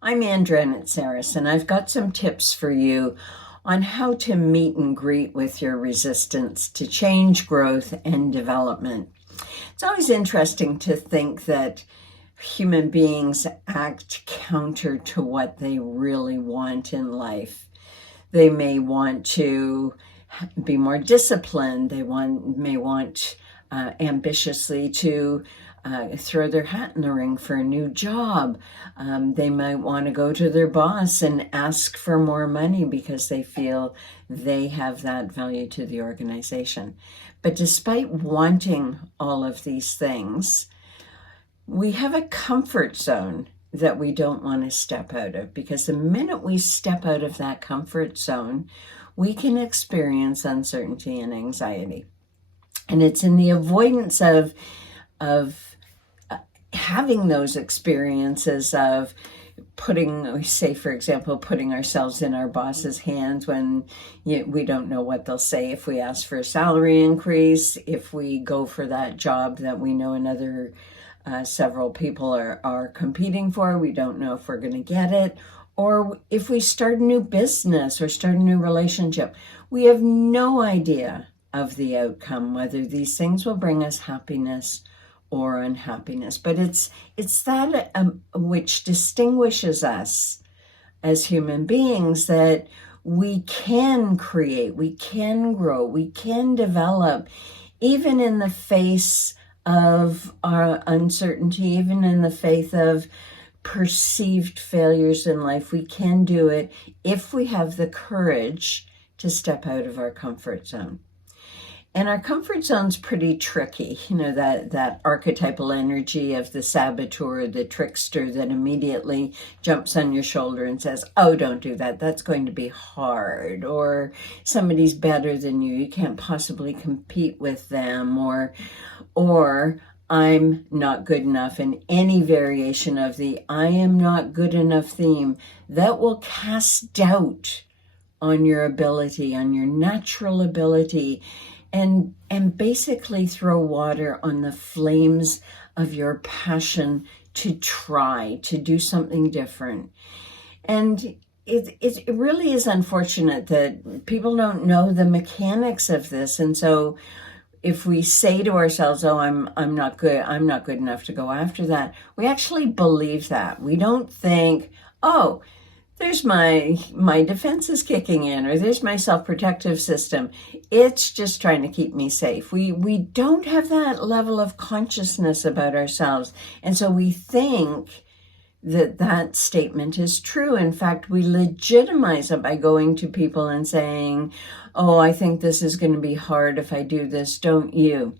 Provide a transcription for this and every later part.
I'm Dranitsaris, and I've got some tips for you on how to meet and greet with your resistance to change, growth, and development. It's always interesting to think that human beings act counter to what they really want in life. They may want to be more disciplined. May want ambitiously to throw their hat in the ring for a new job. They might want to go to their boss and ask for more money because they feel they have that value to the organization. But despite wanting all of these things, we have a comfort zone that we don't want to step out of, because the minute we step out of that comfort zone, we can experience uncertainty and anxiety. And it's in the avoidance of having those experiences of putting, say, for example, putting ourselves in our boss's hands when we don't know what they'll say if we ask for a salary increase, if we go for that job that we know another several people are competing for, we don't know if we're going to get it, or if we start a new business or start a new relationship, we have no idea of the outcome, whether these things will bring us happiness or unhappiness. But it's that which distinguishes us as human beings, that we can create, we can grow, we can develop, even in the face of our uncertainty, even in the face of perceived failures in life. We can do it if we have the courage to step out of our comfort zone. And our comfort zone's pretty tricky, that archetypal energy of the saboteur, the trickster that immediately jumps on your shoulder and says, oh, don't do that, that's going to be hard, or somebody's better than you, you can't possibly compete with them, or I'm not good enough, and any variation of the I am not good enough theme that will cast doubt on your ability, on your natural ability, and basically throw water on the flames of your passion to try to do something different. And it really is unfortunate that people don't know the mechanics of this. And so if we say to ourselves, oh, I'm not good enough to go after that, we actually believe that. We don't think, oh, there's my defense is kicking in, or there's my self-protective system. It's just trying to keep me safe. We don't have that level of consciousness about ourselves. And so we think that statement is true. In fact, we legitimize it by going to people and saying, oh, I think this is going to be hard if I do this, don't you?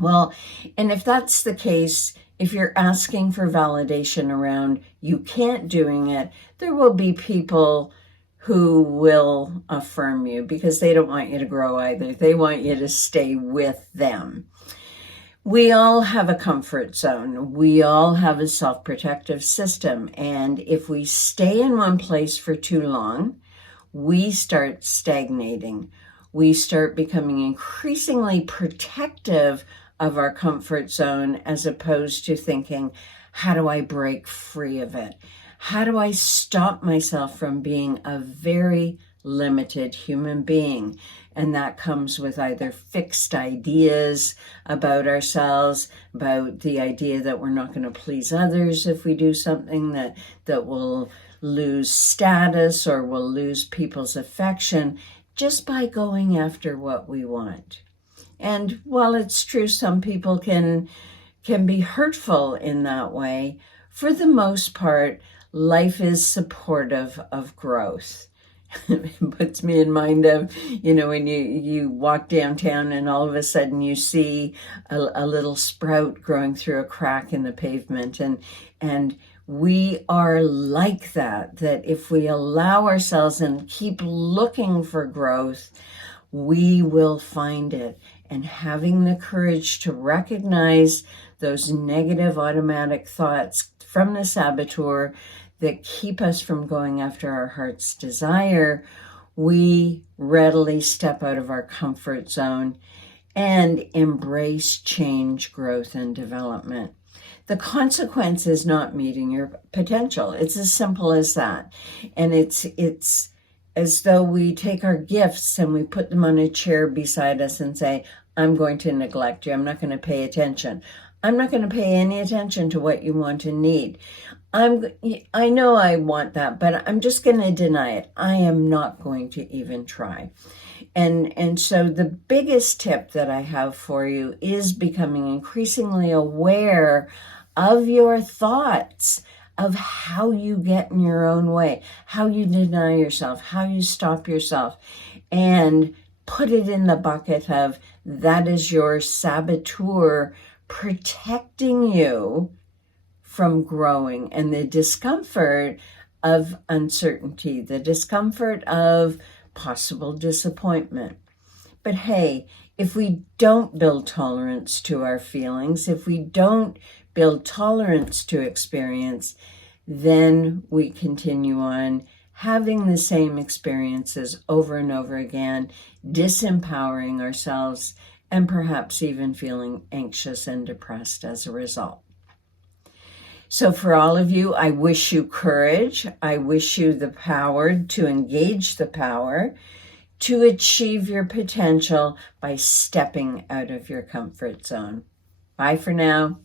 Well, and if that's the case, if you're asking for validation around you can't doing it, there will be people who will affirm you because they don't want you to grow either. They want you to stay with them. We all have a comfort zone. We all have a self-protective system. And if we stay in one place for too long, we start stagnating. We start becoming increasingly protective of our comfort zone, as opposed to thinking, how do I break free of it? How do I stop myself from being a very limited human being? And that comes with either fixed ideas about ourselves, about the idea that we're not going to please others if we do something, that will lose status or will lose people's affection just by going after what we want. And while it's true some people can be hurtful in that way, for the most part, life is supportive of growth. It puts me in mind of, when you walk downtown and all of a sudden you see a little sprout growing through a crack in the pavement. And we are like that if we allow ourselves and keep looking for growth, we will find it. And having the courage to recognize those negative automatic thoughts from the saboteur that keep us from going after our heart's desire, we readily step out of our comfort zone and embrace change, growth, and development. The consequence is not meeting your potential. It's as simple as that. And it's as though we take our gifts and we put them on a chair beside us and say, I'm going to neglect you. I'm not going to pay attention. I'm not going to pay any attention to what you want and need. I know I want that, but I'm just going to deny it. I am not going to even try. And so the biggest tip that I have for you is becoming increasingly aware of your thoughts, of how you get in your own way, how you deny yourself, how you stop yourself, and put it in the bucket of that is your saboteur protecting you from growing, and the discomfort of uncertainty, the discomfort of possible disappointment. But hey, if we don't build tolerance to our feelings, if we don't build tolerance to experience, then we continue on having the same experiences over and over again, disempowering ourselves, and perhaps even feeling anxious and depressed as a result. So for all of you, I wish you courage. I wish you the power to engage the power to achieve your potential by stepping out of your comfort zone. Bye for now.